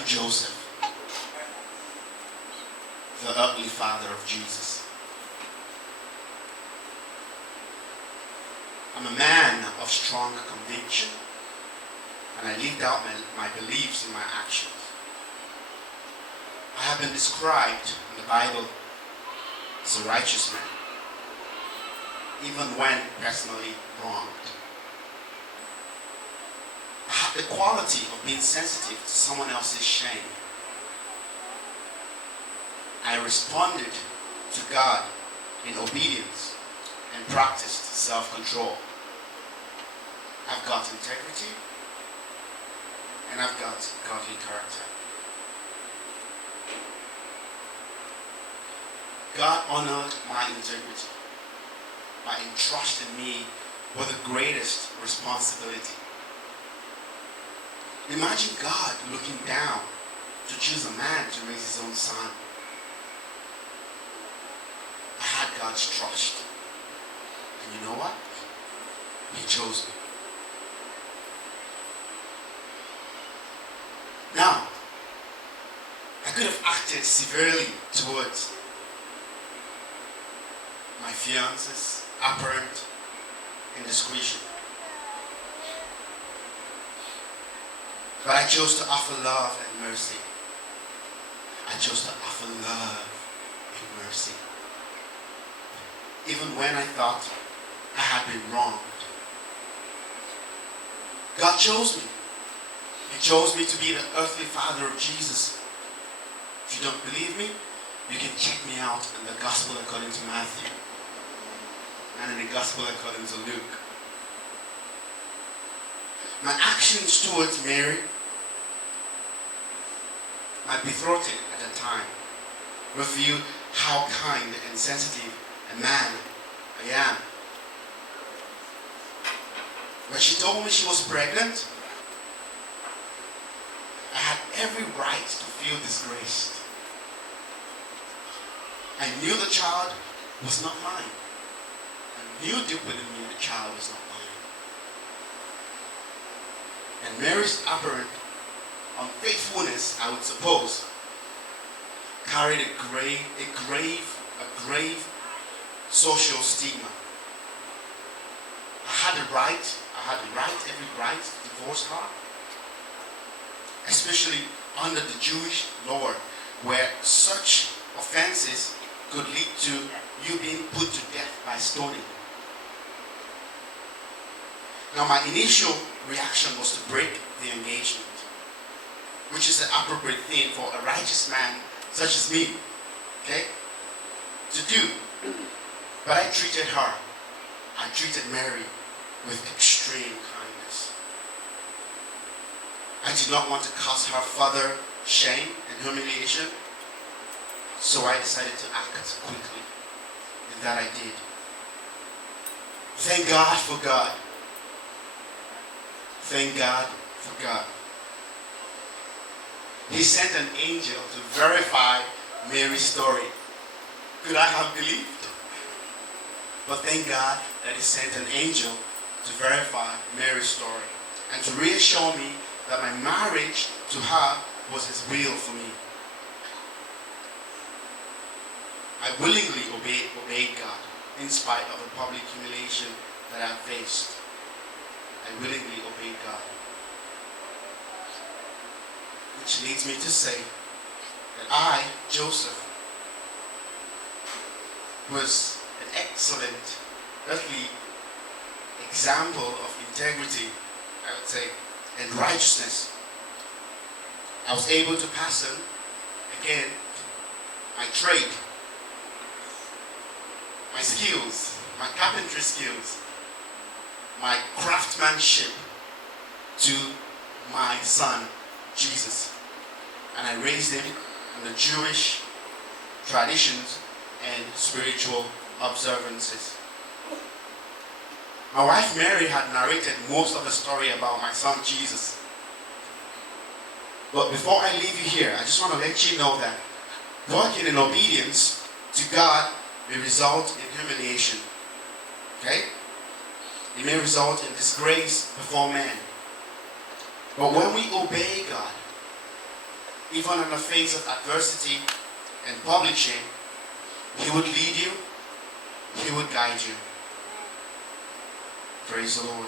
am Joseph, the earthly father of Jesus. I'm a man of strong conviction, and I lived out my beliefs in my actions. I have been described in the Bible as a righteous man, even when personally wronged. I have the quality of being sensitive to someone else's shame. I responded to God in obedience and practiced self-control. I've got integrity and I've got godly character. God honored my integrity by entrusting me with the greatest responsibility. Imagine God looking down to choose a man to raise his own son. I had God's trust. And you know what? He chose me. Now, I could have acted severely towards my fiance's apparent indiscretion. But I chose to offer love and mercy. I chose to offer love and mercy. Even when I thought I had been wronged. God chose me. He chose me to be the earthly father of Jesus. If you don't believe me, you can check me out in the Gospel according to Matthew and in the Gospel according to Luke. My actions towards Mary, my betrothed at the time, reveal how kind and sensitive a man I am. When she told me she was pregnant, I had every right to feel disgraced. I knew the child was not mine. I knew deep within me the child was not mine. And Mary's apparent unfaithfulness, I would suppose, carried a grave social stigma. I had every right to divorce her, especially under the Jewish law, where such offenses could lead to you being put to death by stoning. Now, my initial reaction was to break the engagement, which is the appropriate thing for a righteous man such as me, okay, to do. But I treated Mary with extreme kindness. I did not want to cause her further shame and humiliation, so I decided to act quickly, and that I did. Thank God for God. Thank God for God. He sent an angel to verify Mary's story. Could I have believed? But thank God that He sent an angel to verify Mary's story and to reassure me that my marriage to her was His will for me. I willingly obeyed God in spite of the public humiliation that I faced. I willingly obeyed God. Which leads me to say that I, Joseph, was an excellent earthly example of integrity, I would say, and righteousness. I was able to pass on, again, my trade, my skills, my carpentry skills, my craftsmanship to my son, Jesus. And I raised him in the Jewish traditions and spiritual observances. My wife Mary had narrated most of the story about my son Jesus. But before I leave you here, I just want to let you know that walking in obedience to God may result in humiliation. Okay? It may result in disgrace before men. But when we obey God, even in the face of adversity and public shame, He would lead you, He would guide you. Praise the Lord.